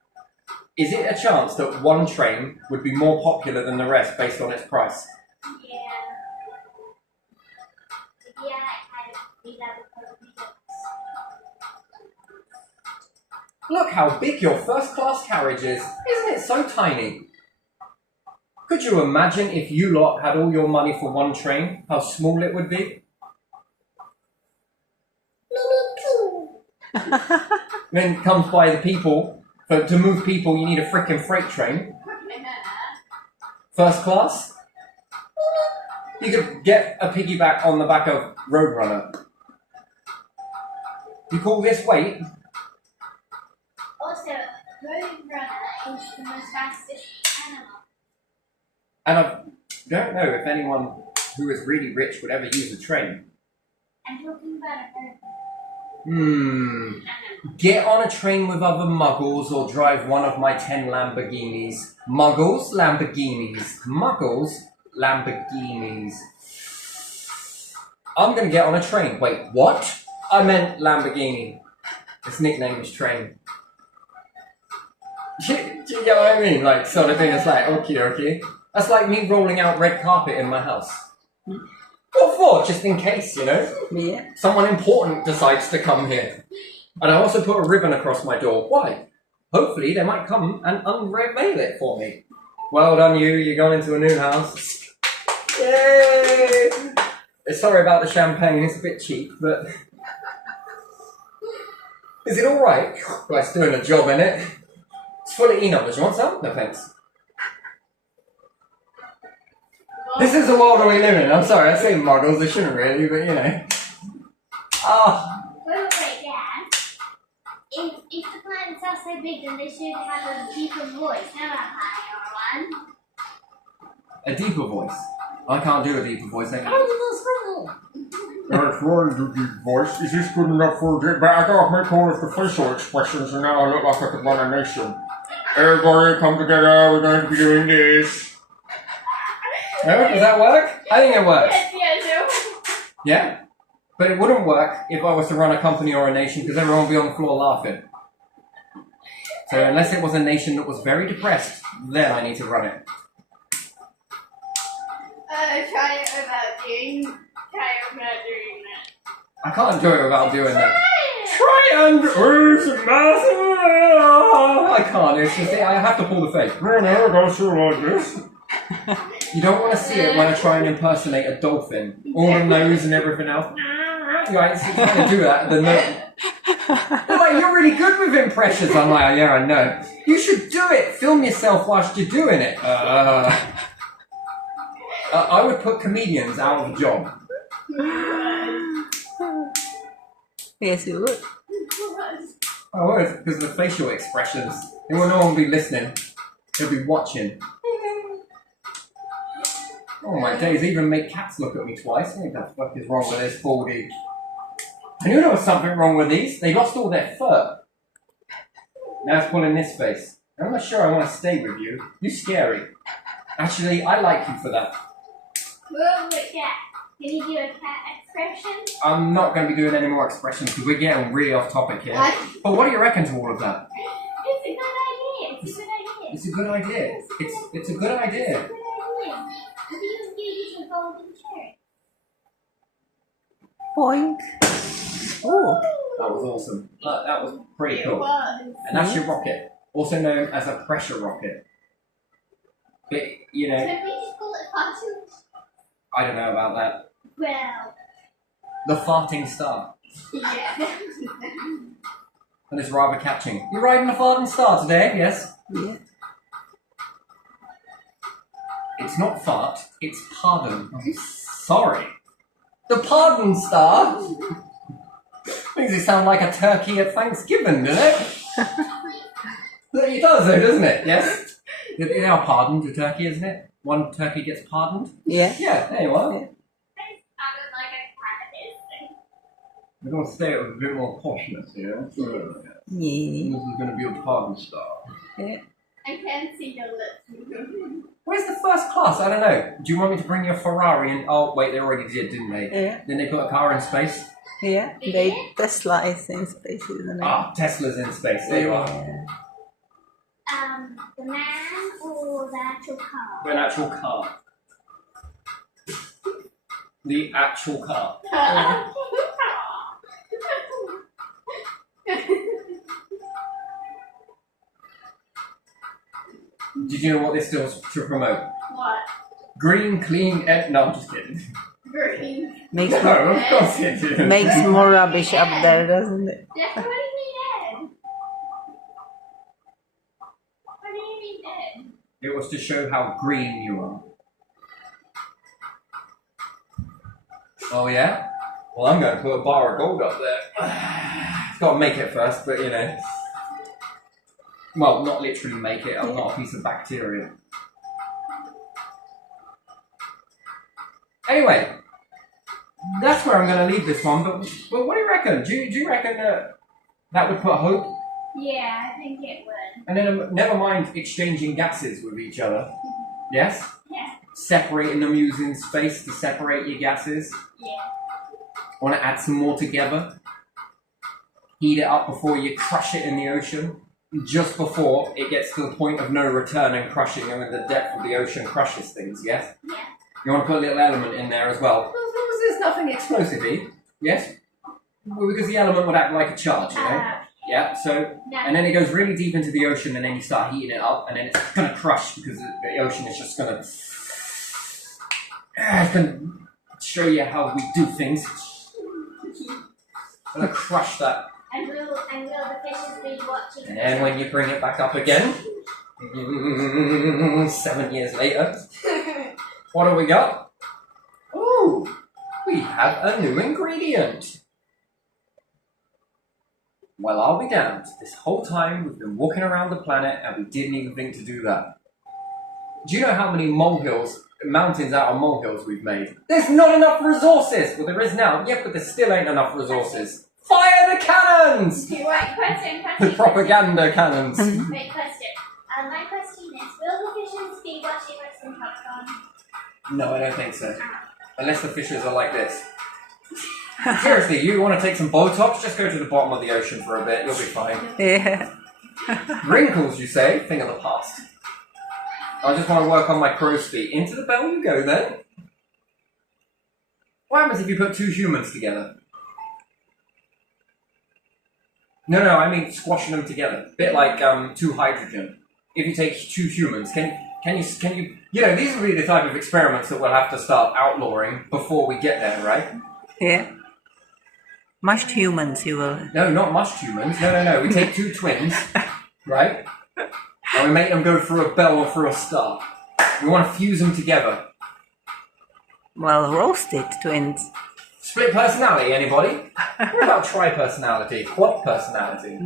Is it a chance that 1 train would be more popular than the rest based on its price? Yeah. Yeah, I kind of think that because Look how big your first class carriage is. Isn't it so tiny? Could you imagine if you lot had all your money for 1 train, how small it would be? Then it comes by the people. To move people, you need a frickin' freight train. First class. You could get a piggyback on the back of Roadrunner. You call this weight? also, Roadrunner is the most fastest animal. And I don't know if anyone who is really rich would ever use a train. I'm talking about a bird. Get on a train with other muggles or drive one of my 10 Lamborghinis. Muggles, Lamborghinis. Muggles, Lamborghinis. I'm gonna get on a train. Wait, what? I meant Lamborghini. Its nickname is Train. Do you get what I mean? Like, sort of thing. It's like, okay. That's like me rolling out red carpet in my house. What for? Just in case, you know? Yeah. Someone important decides to come here. And I also put a ribbon across my door. Why? Hopefully they might come and unveil it for me. Well done you, you're going into a new house. Yay! Sorry about the champagne, it's a bit cheap, but... Is it alright? Well, it's doing a job, innit? It's full of E-numbers. You want some? No thanks. This is the world we live in. I'm sorry, I say models, they shouldn't really, but you know. Oh, Wait, Dad. If the planets are so big, then they should have a deeper voice, not a higher one. a deeper voice. I can't do a deeper voice. Like, That's very good deep voice. Is this good enough for you? But I gotta make all of the facial expressions and now I look like I could run a nation. Everybody come together, we're going to be doing this. oh, does that work? I think it works. Yes. Yeah? But it wouldn't work if I was to run a company or a nation because everyone would be on the floor laughing. So unless it was a nation that was very depressed, then I need to run it. Try it without doing that. I can't do it without doing that. I can't. It's just I have to pull the face. No, I gotta see like this. You don't want to see it when I try and impersonate a dolphin. All the nose and everything else. Right, so trying to do that. The nose. They're like, you're really good with impressions. I'm like, yeah, I know. You should do it. Film yourself whilst you're doing it. I would put comedians out of a job. Yes, you would. I would, because of the facial expressions. No one will be listening. They'll be watching. Oh my days, even make cats look at me twice. What the fuck is wrong with this 4D? I knew there was something wrong with these. They lost all their fur. Now it's pulling this face. I'm not sure I want to stay with you. You're scary. Actually, I like you for that. Whoa, cat. Can you do a cat expression? I'm not going to be doing any more expressions because we're getting really off topic here. But what do you reckon to all of that? It's a good idea. It's a good idea. It's a good idea. Maybe you can use a golden cherry. Point. Oh, That was awesome. That was pretty cool. was. And that's your rocket, also known as a pressure rocket. It, you know, Could we just call it fossil? I don't know about that. Well, The farting star. yeah. And it's rather catching. You're riding a farting star today, yes? yeah. It's not fart, it's pardon. I'm sorry. The pardon star? Makes it sound like a turkey at Thanksgiving, doesn't it? It does though, doesn't it? Yes? They are pardoned, a turkey, isn't it? One turkey gets pardoned? Yeah. Yeah, there you are. Sounded like a cat. We're going to say it with a bit more poshness, you know? So, Yeah. this is going to be a pardon star. Yeah. I can see your lips. Where's the first class? I don't know. Do you want me to bring your Ferrari in? Oh, wait, they already did, didn't they? Yeah. Then they put a car in space? Yeah. They Tesla is in space, isn't it? Ah, Tesla's in space. There you are. Yeah. The man or the actual car? The actual car. The actual car. Did you know what this does to promote? What? Green, clean, no, I'm just kidding. Green. Makes No, more, of course it didn't. makes more rubbish up there, doesn't it? That's what do you mean Ed? What do you mean Ed? It was to show how green you are. Oh yeah? Well, I'm going to put a bar of gold up there. It's got to make it first, but you know. Well, not literally make it. I'm not a piece of bacteria. Anyway, that's where I'm going to leave this one. But what do you reckon? Do you reckon that would put hope? Yeah, I think it would. And then never mind exchanging gases with each other. Yes? Yeah. Separating them using space to separate your gases. Yeah. Want to add some more together? Heat it up before you crush it in the ocean. Just before it gets to the point of no return and crushing them in the depth of the ocean crushes things, yes? Yeah. You want to put a little element in there as well. As long as there's nothing explosive-y, yes? Well, because the element would act like a charge, you know? Yeah, so, No. and then it goes really deep into the ocean and then you start heating it up and then it's going to crush because the ocean is just going to... It's going to show you how we do things. Going to crush that. And will the fishes be watching? And then when you bring it back up again, 7 years later, What have we got? Ooh, we have a new ingredient. Well, I'll be damned. This whole time we've been walking around the planet and we didn't even think to do that. Do you know how many molehills, mountains out of molehills we've made? There's not enough resources! Well, there is now. Yeah, but there still ain't enough resources. Fire the cannons! Wait, question. The propaganda cannons. Wait, question. My question is, will the fishes be watching us in popcorn? No, I don't think so. Unless the fishes are like this. Seriously, you want to take some Botox? Just go to the bottom of the ocean for a bit. You'll be fine. Yeah. Wrinkles, you say? Thing of the past. I just want to work on my crow's feet. Into the bell you go, then. What happens if you put two humans together? No, I mean squashing them together. Bit like two hydrogen. If you take two humans, can you? You know, these will be the type of experiments that we'll have to start outlawing before we get there, right? Yeah. Mushed humans, you will. No, not mushed humans. No. We take two twins, right? And we make them go through a bell or through a star. We want to fuse them together. Well, roasted twins. Split personality, anybody? What about tri-personality? Quad personality?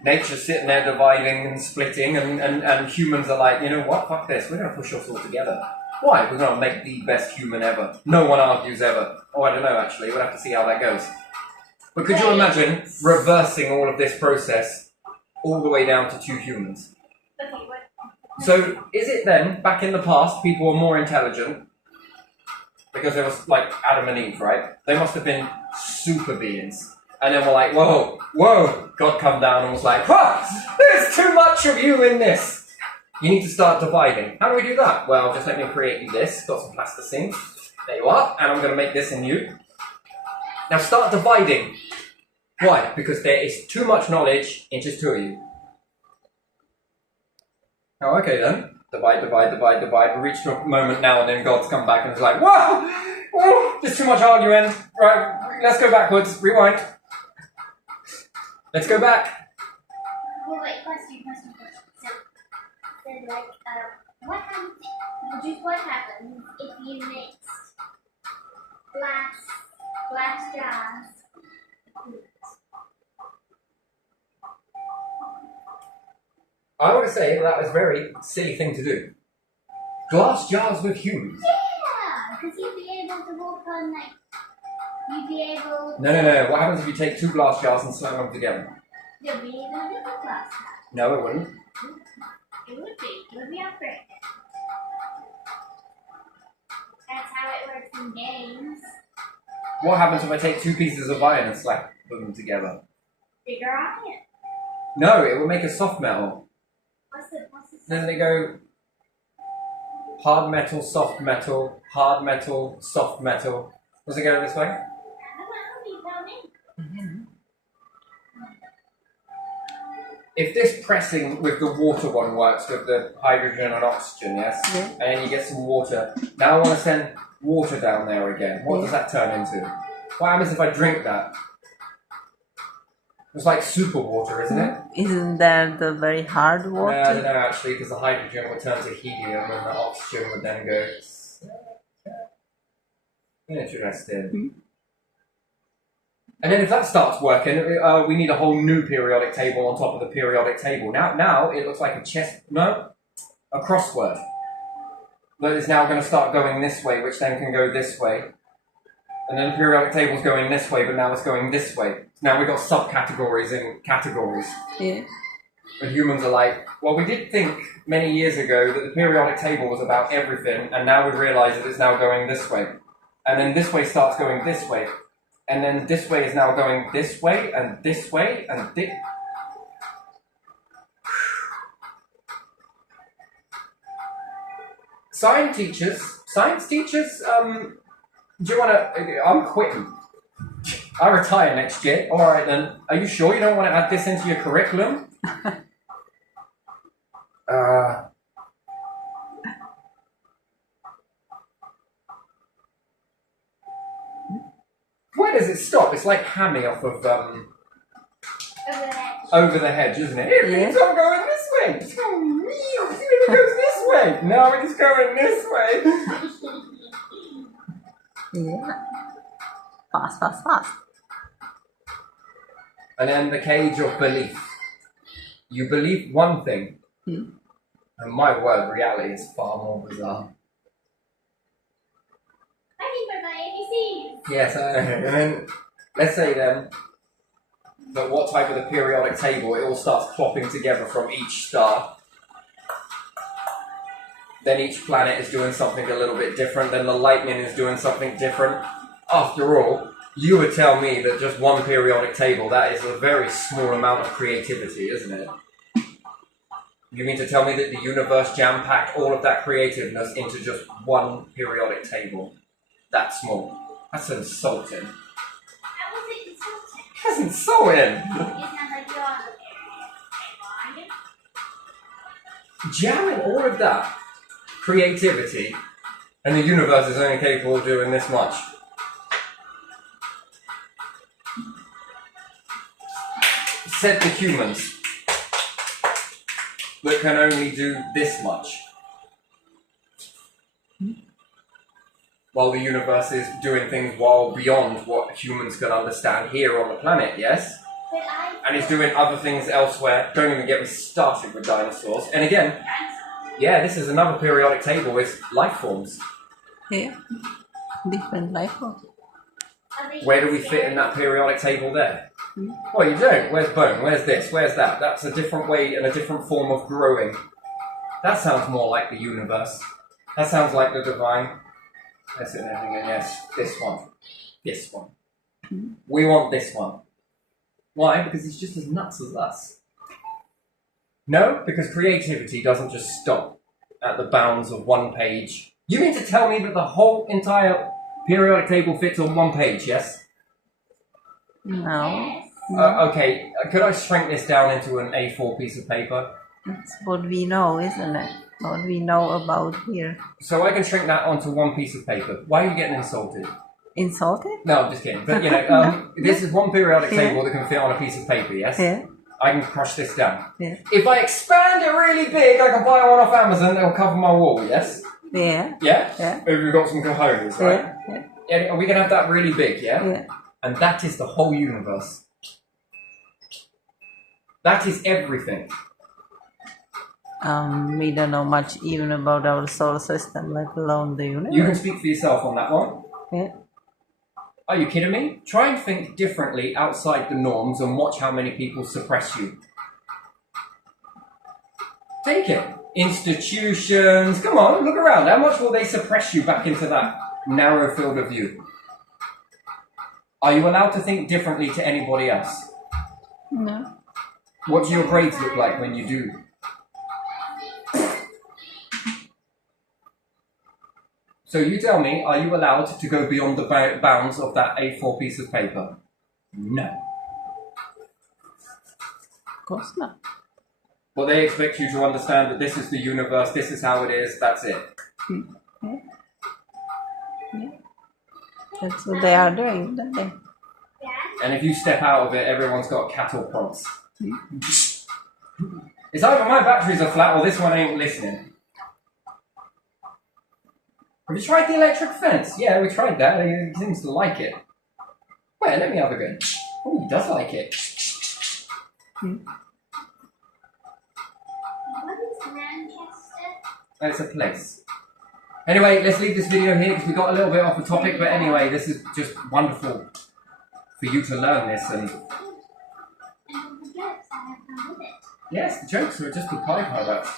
Nature's sitting there dividing and splitting, and humans are like, you know what, fuck this, we're going to push us all together. Why? We're going to make the best human ever. No one argues ever. Oh, I don't know, actually. We'll have to see how that goes. But could you imagine reversing all of this process all the way down to two humans? Okay, what? So, is it then, back in the past, people were more intelligent? Because there was, like, Adam and Eve, right? They must have been super beings. And then we're like, whoa, God come down and was like, there's too much of you in this. You need to start dividing. How do we do that? Well, just let me create you this. Got some plasticine. There you are. And I'm going to make this in you. Now start dividing. Why? Because there is too much knowledge in just two of you. Oh, okay then. Divide. We reached a moment now and then God's come back and is like, whoa, there's too much arguing. Right, let's go backwards. Rewind. Let's go back. Well, wait, question. So, like, what happens if you mix glass jars? I want to say that was a very silly thing to do. Glass jars with humans. Yeah, because you'd be able to walk on, like, you'd be able to... No. What happens if you take two glass jars and slam them together? You'd be able to do glass jars. No, it wouldn't. It would be upgraded. That's how it works in games. What happens if I take two pieces of iron and slap them together? Bigger iron. No, it will make a soft metal. What's the Then they go hard metal, soft metal, hard metal, soft metal. Does it go this way? I don't know, you tell me. If this pressing with the water one works with the hydrogen and oxygen, yes? Yeah. And then you get some water. Now I want to send water down there again. What does that turn into? What happens if I drink that? It's like super water, isn't it? Isn't that the very hard I don't water? know actually, because the hydrogen would turn to helium and the oxygen would then go... Interesting. And then if that starts working, we need a whole new periodic table on top of the periodic table. Now it looks like a crossword. That is now going to start going this way, which then can go this way. And then the periodic table's going this way, but now it's going this way. Now we've got subcategories in categories. Yeah. And humans are like, well, we did think many years ago that the periodic table was about everything, and now we realise that it's now going this way. And then this way starts going this way. And then this way is now going this way, and this way, and this... Science teachers, do you want to... I'm quitting. I retire next year. All right, then. Are you sure you don't want to add this into your curriculum? Where does it stop? It's like Hammy off of Over the hedge. Over the Hedge, isn't it? It's all going this way. It's going, see when it goes this way. Now it's going this way. Yeah. Fast, fast, fast. And then the cage of belief. You believe one thing, Hmm. and my word, reality is far more bizarre. I think for my ABCs. Yes, I know. And then, let's say then, that what type of the periodic table, it all starts plopping together from each star. Then each planet is doing something a little bit different, then the lightning is doing something different. After all, you would tell me that just one periodic table, that is a very small amount of creativity, isn't it? You mean to tell me that the universe jam-packed all of that creativeness into just one periodic table? That small. That's insulting. That was insulting. That's insulting! It's not like you're on the area. Jamming all of that creativity, and the universe is only capable of doing this much. Said the humans that can only do this much, while the universe is doing things well beyond what humans can understand here on the planet, yes? But I. And it's doing other things elsewhere. Don't even get me started with dinosaurs. And again, yeah, this is another periodic table with life forms. Yeah. Different life forms. Where do we fit in that periodic table there? Well, you don't. Where's bone? Where's this? Where's that? That's a different way and a different form of growing. That sounds more like the universe. That sounds like the divine. That's it. There thinking, yes, this one. This one. We want this one. Why? Because he's just as nuts as us. No, because creativity doesn't just stop at the bounds of one page. You mean to tell me that the whole entire periodic table fits on one page, yes? No. Okay, could I shrink this down into an A4 piece of paper? That's what we know, isn't it? What we know about here. So I can shrink that onto one piece of paper. Why are you getting insulted? Insulted? No, I'm just kidding. But, you know, this is one periodic table that can fit on a piece of paper, yes? Yeah. I can crush this down. Yeah. If I expand it really big, I can buy one off Amazon that will cover my wall, yes? Yeah. Yeah? Yeah. If we've got some cojones, right? Yeah. Yeah, we can have that really big, yeah? Yeah. And that is the whole universe. That is everything. We don't know much even about our solar system, let alone the universe. You can speak for yourself on that one. Yeah. Are you kidding me? Try and think differently outside the norms and watch how many people suppress you. Take it. Institutions, come on, look around. How much will they suppress you back into that narrow field of view? Are you allowed to think differently to anybody else? No. What do your braids look like when you do? So you tell me, are you allowed to go beyond the bounds of that A4 piece of paper? No. Of course not. Well, they expect you to understand that this is the universe, this is how it is, that's it. Yeah. Yeah. That's what they are doing, don't they? And if you step out of it, everyone's got cattle prompts. It's either my batteries are flat or this one ain't listening. Have you tried the electric fence? Yeah, we tried that. He seems to like it. Wait, let me have a go. Oh, he does like it. What is Manchester? It's a place. Anyway, let's leave this video here because we got a little bit off the topic. But anyway, this is just wonderful for you to learn this. And And the jokes I have come with it. yes, the jokes are just the pie products.